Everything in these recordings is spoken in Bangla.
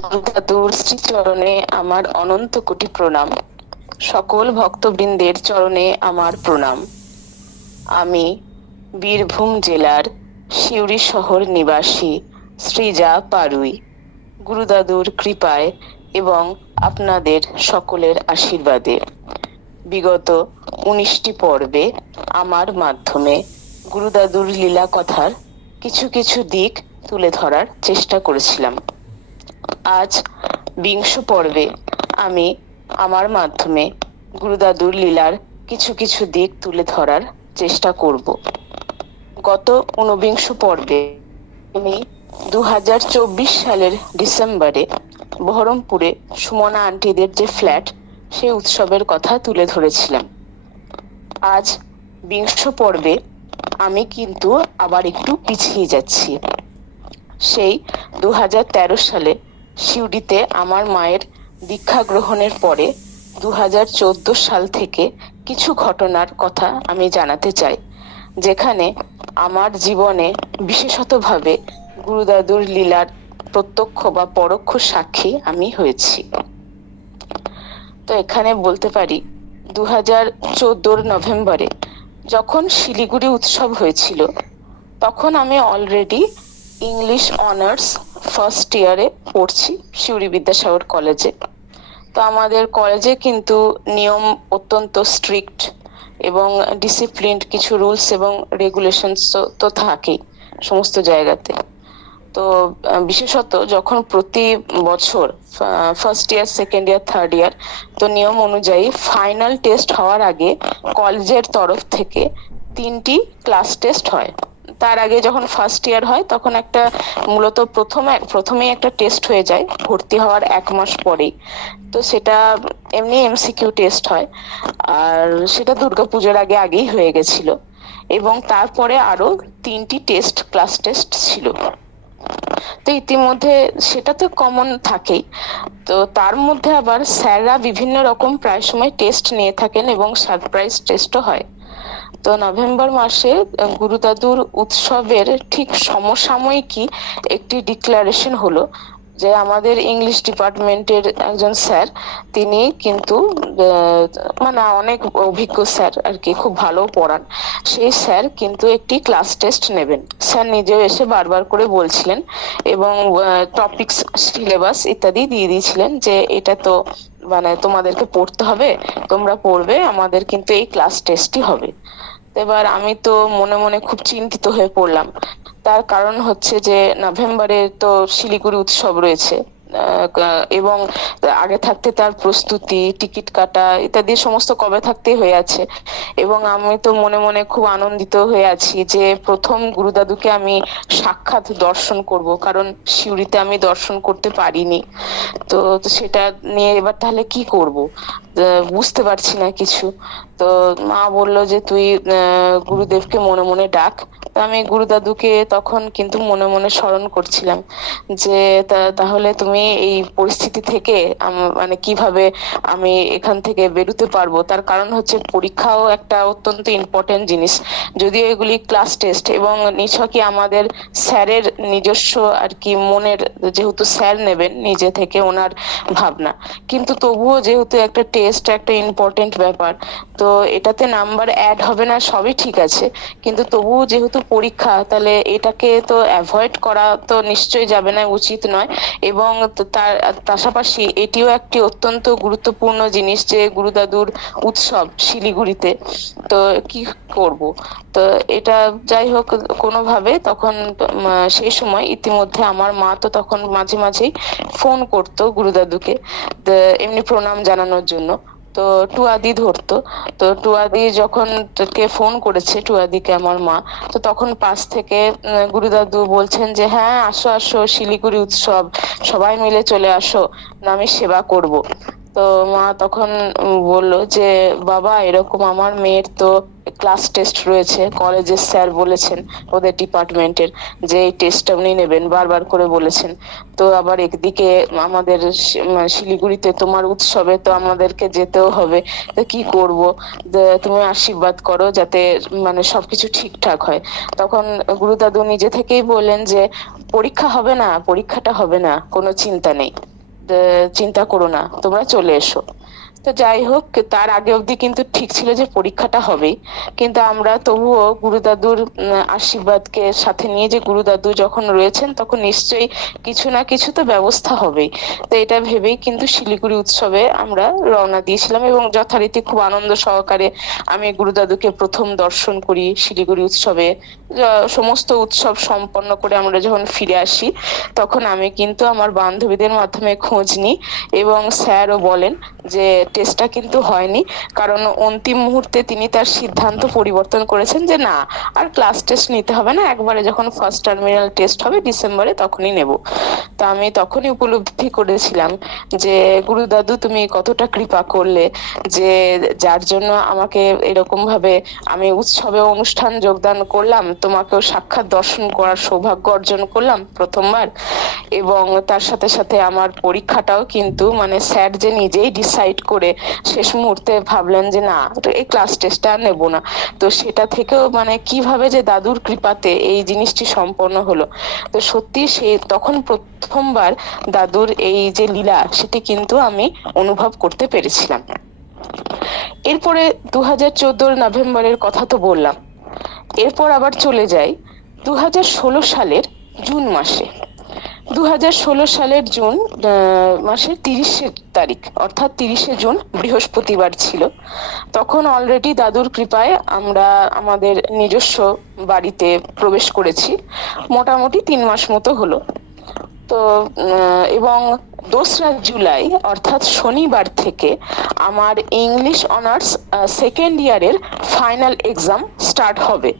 গুরুদাদুর শ্রীচরণে আমার অনন্ত কোটি প্রণাম। সকল ভক্তবৃন্দের চরণে আমার প্রণাম। আমি বীরভূম জেলার সিউড়ি শহর নিবাসী শ্রীজা পারুই। গুরুদাদুর কৃপায় এবং আপনাদের সকলের আশীর্বাদে বিগত 19টি পর্বে আমার মাধ্যমে গুরুদাদুর লীলা কথার কিছু কিছু দিক তুলে ধরার চেষ্টা করেছিলাম। আজ 20 পর্বে আমি আমার মাধ্যমে গুরুদাদুর লীলার কিছু কিছু দিক তুলে ধরার চেষ্টা করব। গত 49 পর্বে আমি 2024 সালের ডিসেম্বরে বহরমপুরে সুমনা আন্টিদের যে ফ্ল্যাট, সেই উৎসবের কথা তুলে ধরেছিলাম। আজ 20 পর্বে আমি কিন্তু আবার একটু পিছিয়ে যাচ্ছি। সেই 2013 সালে সিউড়িতে আমার মায়ের দীক্ষা গ্রহণের পরে 2014 সাল থেকে কিছু ঘটনার কথা আমি জানাতে চাই, যেখানে আমার জীবনে বিশেষতভাবে গুরুদাদুর লীলার প্রত্যক্ষ বা পরোক্ষ সাক্ষী আমি হয়েছি। তো এখানে বলতে পারি 2014 নভেম্বরে যখন শিলিগুড়ি উৎসব হয়েছিল, তখন আমি অলরেডি ইংলিশ অনার্স ফার্স্ট ইয়ারে পড়ছি সিউড়ি বিদ্যাসাগর কলেজে। তো আমাদের কলেজে কিন্তু নিয়ম অত্যন্ত স্ট্রিক্ট এবং ডিসিপ্লিনড, কিছু রুলস এবং রেগুলেশনস তো থাকেই সমস্ত জায়গাতে। তো বিশেষত যখন প্রতি বছর first year, second year, third year, তো নিয়ম অনুযায়ী ফাইনাল টেস্ট হওয়ার আগে কলেজের তরফ থেকে 3টি ক্লাস টেস্ট হয়। তার আগে যখন ফার্স্ট ইয়ার হয় তখন একটা মূলত প্রথমেই একটা টেস্ট হয়ে যায় ভর্তি হওয়ার 1 মাস পরেই। তো সেটা এমনি এমসিকিউ টেস্ট হয়, আর সেটা দুর্গাপুজোর আগেই হয়ে গেছিল। এবং তারপরে আরো 3টি ক্লাস টেস্ট ছিল। তো ইতিমধ্যে সেটা তো কমন থাকেই, তো তার মধ্যে আবার স্যাররা বিভিন্ন রকম প্রায় সময় টেস্ট নিয়ে থাকেন এবং সারপ্রাইজ টেস্টও হয়। তো নভেম্বর মাসে গুরুদাদুর উৎসবের ঠিক সমসাময়িকই একটি ডিক্লারেশন হলো যে আমাদের ইংলিশ ডিপার্টমেন্টের একজন স্যার, তিনি কিন্তু মানে অনেক অভিজ্ঞ স্যার আর কি, খুব ভালো পড়ান, সেই স্যার কিন্তু একটি ক্লাস টেস্ট নেবেন। স্যার নিজেও এসে বারবার করে বলছিলেন এবং টপিকস, সিলেবাস ইত্যাদি দিয়ে দিয়েছিলেন যে এটা তো মানে তোমাদেরকে পড়তে হবে, তোমরা পড়বে, আমাদের কিন্তু এই ক্লাস টেস্টই হবে। এবার আমি তো মনে মনে খুব চিন্তিত হয়ে পড়লাম। তার কারণ হচ্ছে যে নভেম্বরে তো শিলিগুড়ি উৎসব রয়েছে, এবং আগে থাকতে তার প্রস্তুতি, টিকিট কাটা ইত্যাদি সমস্ত কবে থাকতেই হয়ে আছে। এবং আমি তো মনে মনে খুব আনন্দিত হয়ে আছি যে প্রথম গুরুদাদুকে আমি সাক্ষাৎ দর্শন করব, কারণ সিউড়িতে আমি দর্শন করতে পারিনি। তো সেটা নিয়ে এবার তাহলে কি করব, বুঝতে পারছি না কিছু। তো মা বলল যে তুই গুরুদেবকে মনে মনে ডাক। তো আমি গুরুদাদুকে তখন কিন্তু মনে মনে স্মরণ করছিলাম যে তাহলে তুমি এই পরিস্থিতি থেকে মানে কিভাবে আমি এখান থেকে বেরোতে পারবো। তার কারণ হচ্ছে পরীক্ষাও একটা অত্যন্ত ইম্পর্টেন্ট জিনিস, যদিও এগুলি ক্লাস টেস্ট এবং নিছকই আমাদের স্যারের নিজস্ব আর কি মনের, যেহেতু স্যার নেবেন নিজে থেকে ওনার ভাবনা, কিন্তু তবুও যেহেতু একটা টেস্ট, একটা ইম্পর্টেন্ট ব্যাপার, তো এটাতে নাম্বার অ্যাড হবে না, সবই ঠিক আছে, কিন্তু তবুও যেহেতু পরীক্ষা, তাহলে এটাকে তো অ্যাভয়েড করা তো নিশ্চয়ই যাবে না, উচিত নয়। এবং তার পাশাপাশি এটিও একটি অত্যন্ত গুরুত্বপূর্ণ জিনিস যে গুরুদাদুর উৎসব শিলিগুড়িতে, তো কি করব। তো এটা যাই হোক কোনোভাবে তখন সেই সময় ইতিমধ্যে আমার মা তো তখন মাঝে মাঝেই ফোন করতো গুরুদাদুকে এমনি প্রণাম জানানোর জন্য। তো টুয়াদি ধরতো। তো টুয়াদি যখন কে ফোন করেছে, টুয়াদিকে আমার মা, তো তখন পাশ থেকে গুরুদাদু বলছেন যে হ্যাঁ আসো আসো, শিলিগুড়ি উৎসব, সবাই মিলে চলে আসো, আমি সেবা করব। তো মা তখন বলল যে বাবা এরকম আমার মেয়ের তো ক্লাস টেস্ট রয়েছে, কলেজের স্যার বলেছেন ওদের ডিপার্টমেন্টের যে এই টেস্টটা উনি নেবেন, বারবার করে বলেছেন। তো আবার একদিকে আমাদের শিলিগুড়িতে তোমার উৎসবে তো আমাদেরকে যেতেও হবে, তো কি করব, তুমি আশীর্বাদ করো যাতে সবকিছু ঠিকঠাক হয়। তখন গুরুদাদু নিজে থেকেই বললেন যে পরীক্ষা হবে না, পরীক্ষাটা হবে না, কোনো চিন্তা নেই, চিন্তা করো না, তোমরা চলে এসো। তো যাই হোক, তার আগে অবধি কিন্তু ঠিক ছিল যে পরীক্ষাটা হবেই, কিন্তু আমরা তবুও গুরুদাদুর আশীর্বাদকে সাথে নিয়ে, যে গুরুদাদু যখন রয়েছেন তখন নিশ্চয়ই কিছু না কিছু তো ব্যবস্থা হবেই, তো এটা ভেবেই কিন্তু শিলিগুড়ি উৎসবে আমরা রওনা দিয়েছিলাম। এবং যথারীতি খুব আনন্দ সহকারে আমি গুরুদাদুকে প্রথম দর্শন করি শিলিগুড়ি উৎসবে। সমস্ত উৎসব সম্পন্ন করে আমরা যখন ফিরে আসি, তখন আমি কিন্তু আমার বান্ধবীদের মাধ্যমে খোঁজ নিই এবং স্যারও বলেন যে টেস্টটা কিন্তু হয়নি, কারণ অন্তিম মুহূর্তে তিনি তার সিদ্ধান্ত পরিবর্তন করেছেন যে না, আর ক্লাস টেস্ট নিতে হবে না, একবারে যখন ফার্স্ট টার্মিনাল টেস্ট হবে ডিসেম্বরে তখনই নেব। তা আমি তখনই উপলব্ধি করেছিলাম যে গুরুদাদু তুমি কতটা কৃপা করলে, যে যার জন্য আমাকে এরকম ভাবে আমি উৎসবে অনুষ্ঠান যোগদান করলাম, তোমাকেও সাক্ষাৎ দর্শন করার সৌভাগ্য অর্জন করলাম প্রথমবার। এবং তার সাথে সাথে আমার পরীক্ষাটাও কিন্তু স্যার যে নিজেই ডিসাইড করে শেষ মুহূর্তে ভাবলেন যে না, এই ক্লাস টেস্টটা নেব না। তো সেটা থেকেও কিভাবে যে দাদুর কৃপাতে এই জিনিসটি সম্পন্ন হলো। তো সত্যি সে তখন প্রথমবার দাদুর এই যে লীলা সেটি কিন্তু আমি অনুভব করতে পেরেছিলাম। এরপরে 2014 নভেম্বরের কথা তো বললাম, এরপর আবার চলে যাই 2016 সালের জুন মাসে। 2016 সালের জুন মাসের 30 তারিখ, অর্থাৎ 30শে জুন বৃহস্পতিবার ছিল। তখন অলরেডি দাদুর কৃপায় আমরা আমাদের নিজস্ব বাড়িতে প্রবেশ করেছি, মোটামুটি 3 মাস মতো হলো। তো এবং 2রা জুলাই অর্থাৎ শনিবার থেকে আমার ইংলিশ অনার্স সেকেন্ড ইয়ারের ফাইনাল এক্সাম স্টার্ট হবে।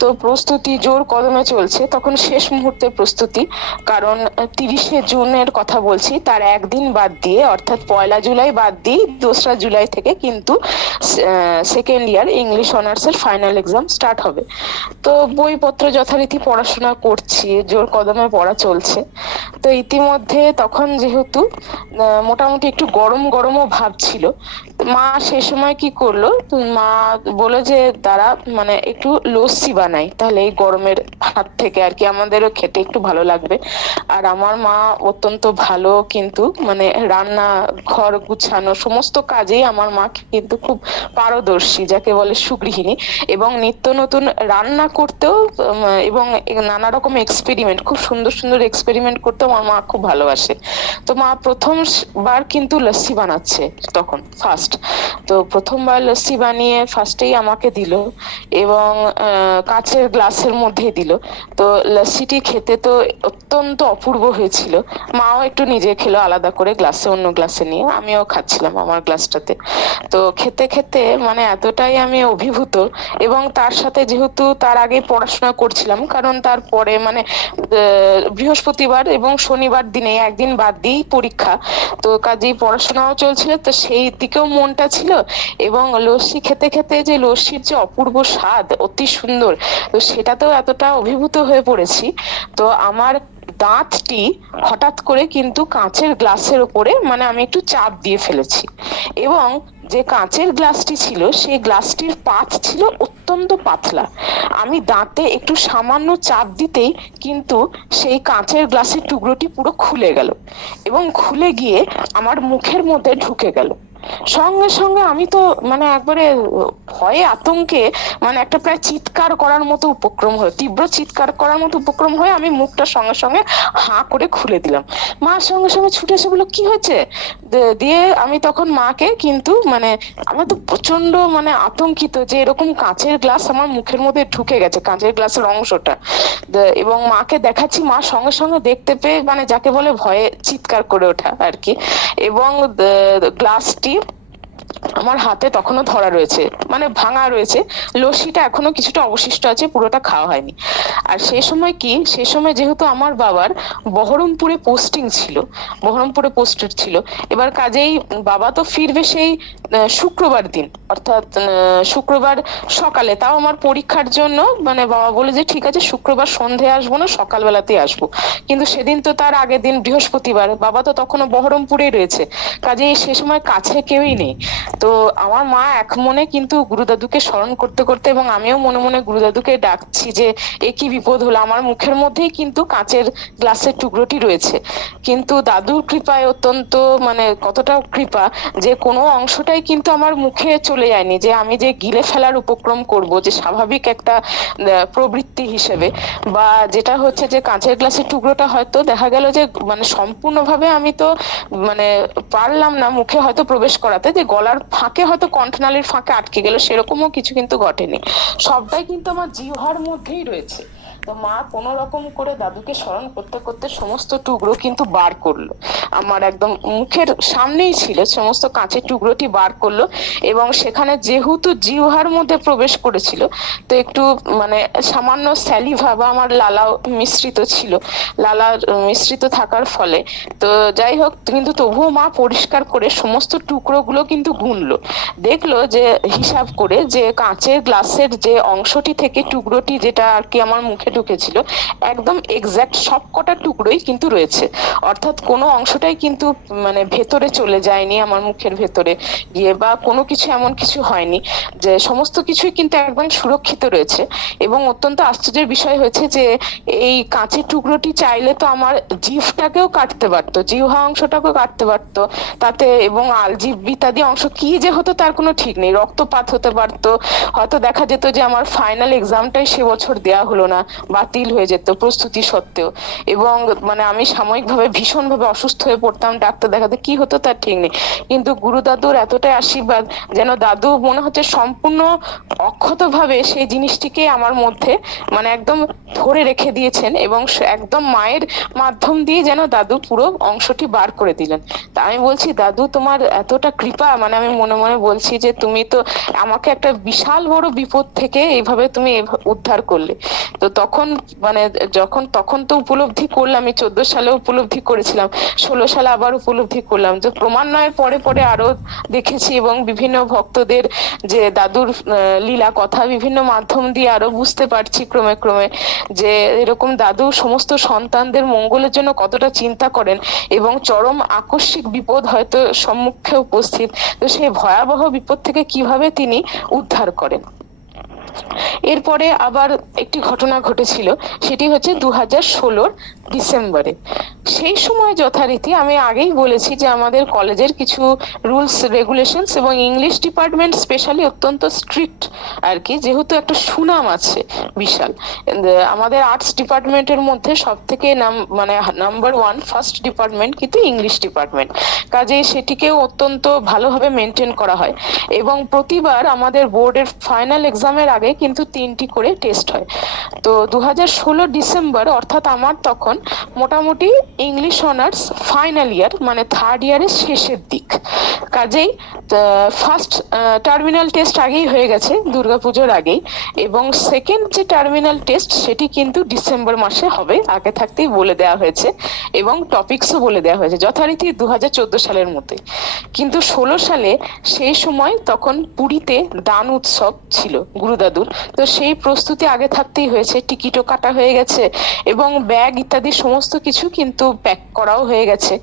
তো প্রস্তুতি জোর কদমে চলছে, তখন শেষ মুহূর্তের প্রস্তুতি, কারণ 30শে জুনের কথা বলছি, তার একদিন বাদ দিয়ে অর্থাৎ 1লা জুলাই বাদ দিয়ে 2রা জুলাই থেকে কিন্তু সেকেন্ড ইয়ার ইংলিশ অনার্সের ফাইনাল এক্সাম স্টার্ট হবে। তো বইপত্র যথারীতি পড়াশোনা করছি, জোর কদমে পড়া চলছে। তো ইতিমধ্যে তখন যেহেতু মোটামুটি একটু গরম গরমও ভাব ছিল, মা সে সময় কি করলো, মা বলে যে তারা একটু লস্যি বানাই, তাহলে এই গরমের হাত থেকে আর কি আমাদেরও খেতে একটু ভালো লাগবে। আর আমার মা অত্যন্ত ভালো, কিন্তু রান্না ঘর গুছানো সমস্ত কাজেই আমার মা কিন্তু খুব পারদর্শী, যাকে বলে সুগৃহিণী, এবং নিত্য নতুন রান্না করতেও এবং নানা রকম এক্সপেরিমেন্ট, খুব সুন্দর সুন্দর এক্সপেরিমেন্ট করতে আমার মা খুব ভালোবাসে। তো মা প্রথমবার কিন্তু লস্যি বানাচ্ছে তখন ফার্স্ট। তো প্রথমবার লস্যি বানিয়ে ফার্স্টেই আমাকে দিল এবং কাচের গ্লাসের মধ্যে দিল। তো লস্যিটি খেতে তো অত্যন্ত অপূর্ব হয়েছিল। মাও একটু নিজে খেলো আলাদা করে গ্লাসে, অন্য গ্লাসে নিয়ে, আমিও খাচ্ছিলাম আমার গ্লাসটাতে। তো খেতে খেতে এতটাই আমি অভিভূত, এবং তার সাথে যেহেতু তার আগে পড়াশোনা করছিলাম, কারণ তারপরে বৃহস্পতিবার এবং শনিবার দিনে একদিন বাদ দিয়েই পরীক্ষা, তো কাজেই পড়াশোনাও চলছিল, তো সেই দিকেও মনটা ছিল। এবং লস্যি খেতে খেতে যে লস্যির যে অপূর্ব স্বাদ, অতি সুন্দর, তো সেটাতেও এতটা অভিভূত হয়ে পড়েছি। তো আমার দাঁতটি হঠাৎ করে কিন্তু কাঁচের গ্লাসের উপরে আমি একটু চাপ দিয়ে ফেলেছি, এবং যে কাঁচের গ্লাসটি ছিল সেই গ্লাসটির পাত ছিল অত্যন্ত পাতলা। আমি দাঁতে একটু সামান্য চাপ দিতেই কিন্তু সেই কাঁচের গ্লাসের টুকরোটি পুরো খুলে গেল, এবং খুলে গিয়ে আমার মুখের মধ্যে ঢুকে গেল। সঙ্গে সঙ্গে আমি তো একবারে ভয়ে আতঙ্কে একটা প্রায় চিৎকার করার মতো উপক্রম হয়ে, তীব্র চিৎকার করার মতো উপক্রম হয়ে আমি মুখটা সঙ্গে সঙ্গে হাঁ করে খুলে দিলাম। মা সঙ্গে সঙ্গে ছুটে এসে বললো কি হয়েছে, দিয়ে আমি তখন মাকে কিন্তু আমার তো প্রচন্ড আতঙ্কিত যে এরকম কাঁচের গ্লাস আমার মুখের মধ্যে ঢুকে গেছে, কাঁচের গ্লাসের অংশটা, এবং মাকে দেখাচ্ছি। মা সঙ্গে সঙ্গে দেখতে পেয়ে যাকে বলে ভয়ে চিৎকার করে ওঠা আর কি, এবং গ্লাসটি আমার হাতে তখনও ধরা রয়েছে, মানে ভাঙা রয়েছে, লস্যিটা এখনো কিছুটা অবশিষ্ট আছে, পুরোটা খাওয়া হয়নি। আর সেই সময় কি, সেই সময় যেহেতু আমার বাবার বহরমপুরে পোস্টিং ছিল, বহরমপুরে পোস্টেড ছিল, এবার কাজেই বাবা তো ফিরবে সেই শুক্রবার দিন, অর্থাৎ শুক্রবার সকালে, তাও আমার পরীক্ষার জন্য মানে বাবা বলে যে ঠিক আছে শুক্রবার সন্ধে আসবো না, সকালবেলাতে আসবো। কিন্তু সেদিন তো তার আগের দিন বৃহস্পতিবার, বাবা তো তখনও বহরমপুরেই রয়েছে, কাজেই সে সময় কাছে কেউই নেই। তো আমার মা এক মনে কিন্তু গুরুদাদুকে স্মরণ করতে করতে, এবং আমিও মনে মনে গুরুদাদুকে ডাকছি যে এ কি বিপদ হলো, আমার মুখের মধ্যেই কিন্তু কাঁচের গ্লাসের টুকরোটি রয়েছে। কিন্তু দাদুর কৃপায়, অত্যন্ত মানে কতটা কৃপা, যে কোনো অংশটাই কিন্তু আমার মুখে চলে যায়নি, যে আমি যে গিলে ফেলার উপক্রম করব, যে স্বাভাবিক একটা প্রবৃত্তি হিসেবে, বা যেটা হচ্ছে যে কাঁচের গ্লাসের টুকরোটা হয়তো দেখা গেল যে মানে সম্পূর্ণভাবে আমি তো মানে পারলাম না মুখে হয়তো প্রবেশ করাতে, যে গলার ফাঁকে হয়তো কণ্ঠনালীর ফাঁকে আটকে গেল, সেরকমও কিছু কিন্তু ঘটেনি, সবটাই কিন্তু আমার জিহ্বার মধ্যেই রয়েছে। তো মা কোনো রকম করে দাদুকে স্মরণ করতে করতে সমস্ত টুকরো কিন্তু বার করলো, আমার একদম মুখের সামনেই ছিল, সমস্ত কাঁচের টুকরোটি বার করলো, এবং সেখানে যেহেতু জিহ্বার মধ্যে প্রবেশ করেছিল, তো একটু মানে সামান্য স্যালিভা বা আমার লালাও মিশ্রিত ছিল, লালা মিশ্রিত থাকার ফলে, তো যাই হোক, কিন্তু তবুও মা পরিষ্কার করে সমস্ত টুকরোগুলো কিন্তু গুনলো, দেখলো যে হিসাব করে যে কাঁচের গ্লাসের যে অংশটি থেকে টুকরোটি যেটা আর কি আমার মুখে ঢুকেছিল, একদম এক্সাক্ট সব কটা টুকরোই কিন্তু রয়েছে, অর্থাৎ কোনো অংশটাই কিন্তু মানে ভেতরে চলে যায়নি আমার মুখের ভেতরে গিয়ে, বা কোনো কিছু এমন কিছু হয়নি, যে সমস্ত কিছুই কিন্তু একদম সুরক্ষিত রয়েছে। এবং অত্যন্ত আশ্চর্যের বিষয় হয়েছে যে এই কাঁচের টুকরোটি চাইলে তো আমার জিভটাকেও কাটতে পারতো, জিহ্বা অংশটাকেও কাটতে পারতো তাতে, এবং আলজিভ ইত্যাদি অংশ কি যে হতো তার কোনো ঠিক নেই, রক্তপাত হতে পারতো, হয়তো দেখা যেত যে আমার ফাইনাল এক্সামটাই সে বছর দেয়া হলো না, বাতিল হয়ে যেত প্রস্তুতি সত্ত্বেও, এবং মানে আমি সাময়িকভাবে ভীষণভাবে অসুস্থ হয়ে পড়তাম, ডাক্তার দেখাতে কি হতো তার ঠিক নেই। কিন্তু গুরু দাদুর এতটাই আশীর্বাদ, যেন দাদু মনে হচ্ছে সম্পূর্ণ অক্ষতভাবে সেই জিনিসটিকে আমার মধ্যে মানে একদম ধরে রেখে দিয়েছেন, এবং একদম মায়ের মাধ্যম দিয়ে যেন দাদু পুরো অংশটি বার করে দিলেন। তা আমি বলছি দাদু তোমার এতটা কৃপা, মানে আমি মনে মনে বলছি যে তুমি তো আমাকে একটা বিশাল বড় বিপদ থেকে এইভাবে তুমি উদ্ধার করলে। তো তখন মানে যখন তখন তো উপলব্ধি করলাম, আমি 14 সালে উপলব্ধি করেছিলাম, 16 সালে আবার উপলব্ধি করলাম, যে ক্রমান্বয়ে পরে পরে আরো দেখেছি, এবং বিভিন্ন ভক্তদের যে দাদুর লীলা কথা বিভিন্ন মাধ্যম দিয়ে আরো বুঝতে পারছি ক্রমে ক্রমে, যে এরকম দাদু সমস্ত সন্তানদের মঙ্গলের জন্য কতটা চিন্তা করেন, এবং চরম আকস্মিক বিপদ হয়তো সম্মুখে উপস্থিত, তো সেই ভয়াবহ বিপদ থেকে কিভাবে তিনি উদ্ধার করেন। এরপরে আবার একটি ঘটনা ঘটেছিল, সেটি হচ্ছে 2016 ডিসেম্বরে। সেই সময় যথারীতি আমি আগেই বলেছি যে আমাদের কলেজের কিছু রুলস রেগুলেশনস এবং ইংলিশ ডিপার্টমেন্ট স্পেশালি অত্যন্ত স্ট্রিক্ট আর কি, যেহেতু একটা সুনাম আছে বিশাল, আমাদের আর্টস ডিপার্টমেন্টের মধ্যে সব থেকে মানে নাম্বার ওয়ান ফার্স্ট ডিপার্টমেন্ট কিন্তু ইংলিশ ডিপার্টমেন্ট, কাজেই সেটিকেও অত্যন্ত ভালোভাবে মেনটেন করা হয়, এবং প্রতিবার আমাদের বোর্ডের ফাইনাল এক্সামের আগে কিন্তু 3টি করে টেস্ট হয়। তো 2016 ডিসেম্বর, অর্থাৎ আমার তখন মোটামুটি ইংলিশ অনার্স ফাইনাল ইয়ার মানে থার্ড ইয়ারের শেষের দিক, কাজেই ফার্স্ট টার্মিনাল টেস্ট আগেই হয়ে গেছে দুর্গাপুজোর আগেই, এবং সেকেন্ড যে টার্মিনাল টেস্ট সেটি কিন্তু ডিসেম্বর মাসে হবে, আগে থাকতেই বলে দেওয়া হয়েছে, এবং টপিকসও বলে দেওয়া হয়েছে যথারীতি 2014 সালের মতোই। কিন্তু 16 সালে সেই সময় তখন পুরীতে দান উৎসব ছিল গুরুদাদুর, তো সেই প্রস্তুতি আগে থাকতেই হয়েছে, টিকিটও কাটা হয়ে গেছে, এবং ব্যাগ ইত্যাদি সমস্ত কিছু কিন্তু প্যাক করাও হয়ে গেছে,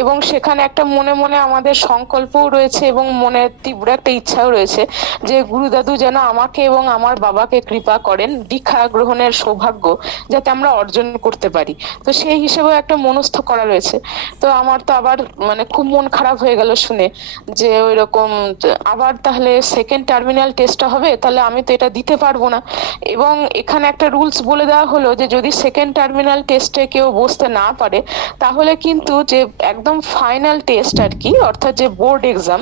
এবং সেখানে একটা মনে মনে আমাদের সংকল্পও রয়েছে, এবং মনে তীব্র একটা ইচ্ছাও রয়েছে যে গুরুদাদু যেন আমাকে এবং আমার বাবাকে কৃপা করেন দীক্ষা গ্রহণের সৌভাগ্য যাতে আমরা অর্জন করতে পারি। তো সেই হিসেবেও একটা মনস্থ করা রয়েছে। তো আমার তো আবার মানে খুব মন খারাপ হয়ে গেল শুনে যে ওই রকম আবার তাহলে সেকেন্ড টার্মিনাল টেস্টটা হবে, তাহলে আমি তো এটা দিতে পারবো না। এবং এখানে একটা রুলস বলে দেওয়া হলো যে যদি সেকেন্ড টার্মিনাল টেস্টে কেউ বসতে না পারে, তাহলে কিন্তু যে একদম ফাইনাল টেস্ট আর কি, অর্থাৎ যে বোর্ড এক্সাম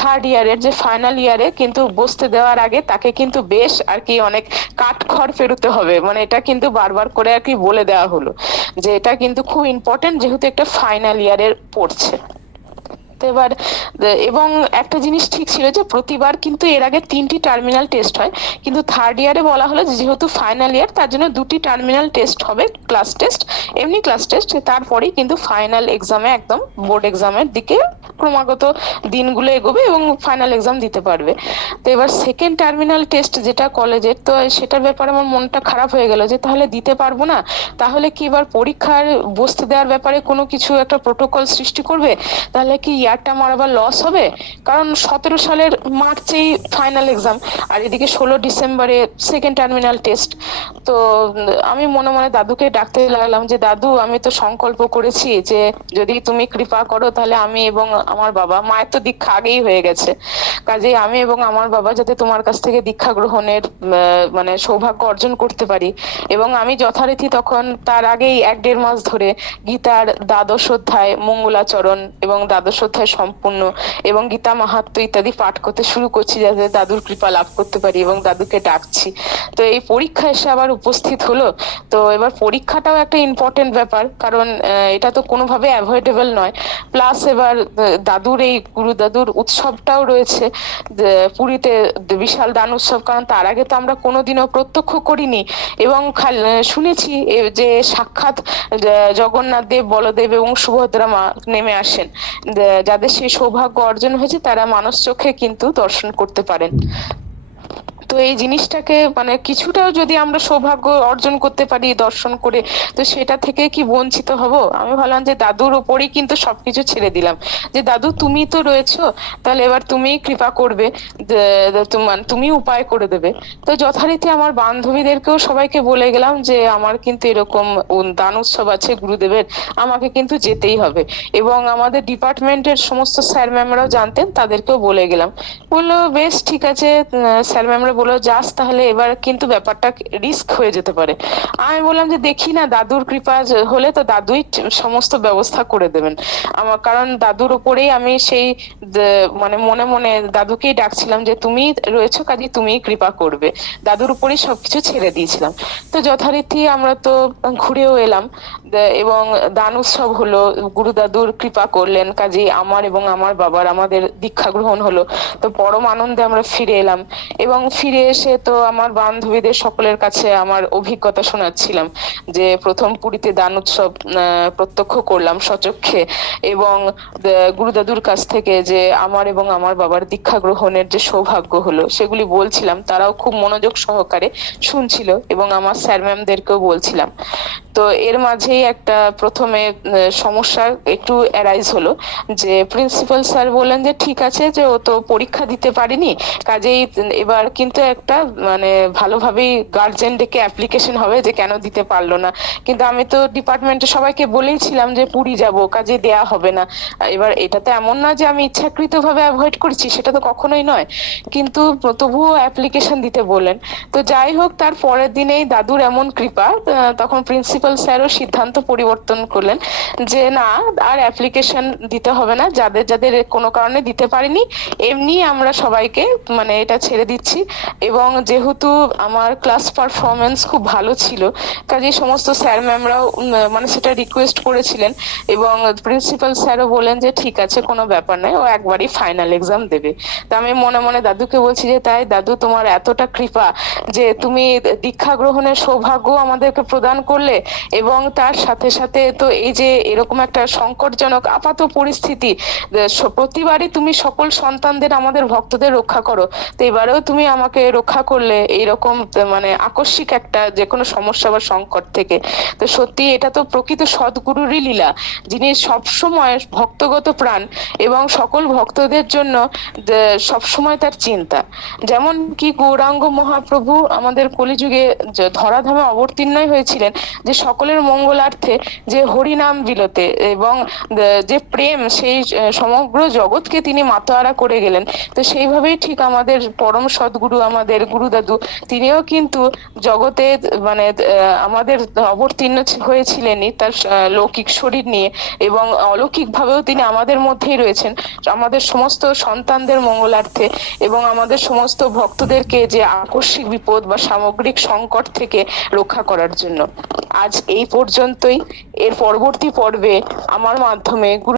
থার্ড ইয়ারের যে ফাইনাল ইয়ারে কিন্তু বসতে দেওয়ার আগে তাকে কিন্তু বেশ আর কি অনেক কাঠখড় পেরোতে হবে, মানে এটা কিন্তু বারবার করে আর কি বলে দেওয়া হলো যে এটা কিন্তু খুব ইম্পর্টেন্ট, যেহেতু একটা ফাইনাল ইয়ারের পড়ছে। তো এবার এবং একটা জিনিস ঠিক ছিল যে প্রতিবার কিন্তু এর আগে 3টি টার্মিনাল টেস্ট হয়, কিন্তু থার্ড ইয়ারে বলা হলো যে যেহেতু ফাইনাল ইয়ার তার জন্য 2টি টার্মিনাল টেস্ট হবে, ক্লাস টেস্ট, এমনি ক্লাস টেস্ট, তারপরেই কিন্তু ফাইনাল এক্সামে একদম বোর্ড এক্সামের দিকে ক্রমাগত দিনগুলো এগোবে এবং ফাইনাল এক্সাম দিতে পারবে। তো এবার সেকেন্ড টার্মিনাল টেস্ট যেটা কলেজের, তো সেটার ব্যাপারে আমার মনটা খারাপ হয়ে গেল যে তাহলে দিতে পারবো না, তাহলে কি এবার পরীক্ষার বসতে দেওয়ার ব্যাপারে কোনো কিছু একটা প্রোটোকল সৃষ্টি করবে, তাহলে কি ইয়ারটা আমার আবার লস হবে? কারণ 17 সালের মার্চেই ফাইনাল এক্সাম, আর এদিকে 16 ডিসেম্বরে সেকেন্ড টার্মিনাল টেস্ট। তো আমি মনে মনে দাদুকে ডাকতে লাগলাম যে দাদু, আমি তো সংকল্প করেছি যে যদি তুমি কৃপা করো তাহলে আমি এবং আমার বাবা, মায়ের তো দীক্ষা আগেই হয়ে গেছে, কাজেই আমি এবং আমার বাবা যাতে তোমার কাছ থেকে দীক্ষা গ্রহণের মানে সৌভাগ্য অর্জন করতে পারি। এবং আমি যথারীতি তখন তার আগেই 1-1.5 মাস ধরে গীতার দ্বাদশ অধ্যায় মঙ্গলাচরণ এবং দ্বাদশ অধ্যায় সম্পূর্ণ এবং গীতা মাহাত্ম্য ইত্যাদি পাঠ করতে শুরু করছি যাতে দাদুর কৃপা লাভ করতে পারি, এবং দাদুকে ডাকছি। তো এই পরীক্ষা এসে আবার উপস্থিত হলো। তো এবার পরীক্ষাটাও একটা ইম্পর্টেন্ট ব্যাপার, কারণ এটা তো কোনোভাবে অ্যাভয়েডেবল নয়। প্লাস এবার দাদুর এই গুরু দাদুর উৎসবটাও রয়েছে পুরীতে, বিশাল দান উৎসব, কারণ তার আগে তো আমরা কোনোদিনও প্রত্যক্ষ করিনি এবং শুনেছি যে সাক্ষাৎ জগন্নাথ দেব, বলদেব এবং সুভদ্রা মা নেমে আসেন, যাদের সেই সৌভাগ্য অর্জন হয়েছে তারা মানস চোখে কিন্তু দর্শন করতে পারেন। তো এই জিনিসটাকে মানে কিছুটাও যদি আমরা সৌভাগ্য অর্জন করতে পারি দর্শন করে, তো সেটা থেকে কি বঞ্চিত হব? আমি ভাবলাম যে দাদুর উপরেই কিন্তু সবকিছু ছেড়ে দিলাম, যে দাদু তুমি তো রয়েছো, তাহলে এবার তুমি কৃপা করবে, তুমি উপায় করে দেবে। তো যথারীতি আমার বান্ধবীদেরকেও সবাইকে বলে গেলাম যে আমার কিন্তু এরকম দান উৎসব আছে গুরুদেবের, আমাকে কিন্তু যেতেই হবে। এবং আমাদের ডিপার্টমেন্টের সমস্ত স্যার ম্যামরাও জানতেন, তাদেরকেও বলে গেলাম। বললো বেশ ঠিক আছে, স্যার ম্যামরা বললো যাস, তাহলে এবার কিন্তু ব্যাপারটা রিস্ক হয়ে যেতে পারে। আমি বললাম যে দেখি না, দাদুর কৃপা হলে তো দাদুই সমস্ত ব্যবস্থা করে দেবেন আমার, কারণ দাদুর উপরেই আমি সেই মানে মনে মনে দাদুকেই ডাকছিলাম যে তুমি রয়েছো, কাজে তুমি কৃপা করবে, দাদুর উপরেই সবকিছু ছেড়ে দিয়েছিলাম। তো যথারীতি আমরা তো ঘুরেও এলাম এবং দান উৎসব হলো, গুরু দাদুর কৃপা করলেন, কাজে আমার এবং আমার বাবার আমাদের দীক্ষা গ্রহণ হলো। তো পরম আনন্দে আমরা ফিরে এলাম এবং ফিরে এসে তো আমার বান্ধবীদের সকলের কাছে আমার অভিজ্ঞতা শোনাচ্ছিলাম যে প্রথম পুরীতে দান উৎসব প্রত্যক্ষ করলাম সচক্ষে, এবং গুরু দাদুর কাছ থেকে যে আমার এবং আমার বাবার দীক্ষা গ্রহণের যে সৌভাগ্য হলো সেগুলি বলছিলাম, তারাও খুব মনোযোগ সহকারে শুনছিল এবং আমার স্যার ম্যামদেরকেও বলছিলাম। তো এর মাঝেই একটা প্রথমে সমস্যা একটু অ্যারাইজ হলো, যে প্রিন্সিপাল স্যার বললেন যে ঠিক আছে, যে ও তো পরীক্ষা দিতে পারেনি, কাজেই এবার কিন্তু একটা মানে ভালোভাবেই গার্জেন ডেকে অ্যাপ্লিকেশন হবে যে কেন দিতে পারলো না। কিন্তু আমি তো ডিপার্টমেন্টে সবাইকে বলেইছিলাম যে পুরী যাব, কাজে দেয়া হবে না। এবার এটা তো এমন না যে আমি ইচ্ছাকৃত ভাবে অ্যাভয়েড করছি, সেটা তো কখনোই নয়, কিন্তু তবুও অ্যাপ্লিকেশন দিতে বললেন। তো যাই হোক, তার পরের দিনেই দাদুর এমন কৃপা, তখন প্রিন্সিপাল স্যারও সিদ্ধান্ত পরিবর্তন করলেন যে না, আর অ্যাপ্লিকেশন দিতে হবে না, যাদের যাদের কোনো কারণে দিতে পারিনি এমনি আমরা সবাইকে মানে এটা ছেড়ে দিচ্ছি। এবং যেহেতু আমার ক্লাস পারফরমেন্স খুব ভালো ছিল, কাজে সমস্ত স্যার ম্যামরাও মানে সেটা রিকোয়েস্ট করেছিলেন, এবং প্রিন্সিপাল স্যারও বলেন যে ঠিক আছে, কোনো ব্যাপার নয়, ও একবারই ফাইনাল এক্সাম দেবে। তা আমি মনে মনে দাদুকে বলছি যে তাই দাদু, তোমার এতটা কৃপা যে তুমি দীক্ষা গ্রহণের সৌভাগ্য আমাদেরকে প্রদান করলে, এবং তার সাথে সাথে তো এই যে এরকম একটা সংকটজনক আপাত পরিস্থিতি, প্রতিবারই তুমি সকল সন্তানদের আমাদের ভক্তদের রক্ষা করো, তো এবারেও তুমি আমাকে রক্ষা করলে এইরকম মানে আকস্মিক একটা যে কোনো সমস্যা বা সংকট থেকে। তো সত্যি এটা তো প্রকৃত সদ্গুরুরই লীলা, যিনি সবসময় ভক্তগত প্রাণ এবং সকল ভক্তদের জন্য সবসময় তার চিন্তা। যেমন কি গৌরাঙ্গ মহাপ্রভু আমাদের কলিযুগে ধরাধামে অবতীর্ণই হয়েছিলেন যে সকলের মঙ্গলার্থে, যে হরিনাম বিলতে, এবং যে প্রেম সেই সমগ্র জগৎকে তিনি মাতোয়ারা করে গেলেন। তো সেইভাবেই ঠিক আমাদের পরম সদ্গুরু আমাদের গুরু দাদু, তিনিও কিন্তু জগতে মানে আমাদের অবতীর্ণ হয়েছিলেনই তার লৌকিক শরীর নিয়ে, এবং অলৌকিক ভাবেও তিনি আমাদের মধ্যেই রয়েছেন আমাদের সমস্ত সন্তানদের মঙ্গলার্থে এবং আমাদের সমস্ত ভক্তদেরকে যে আকস্মিক বিপদ বা সামগ্রিক সংকট থেকে রক্ষা করার জন্য। আজ এই পর্যন্তই। এর পরবর্তী পর্বে আমার মাধ্যমে গুরু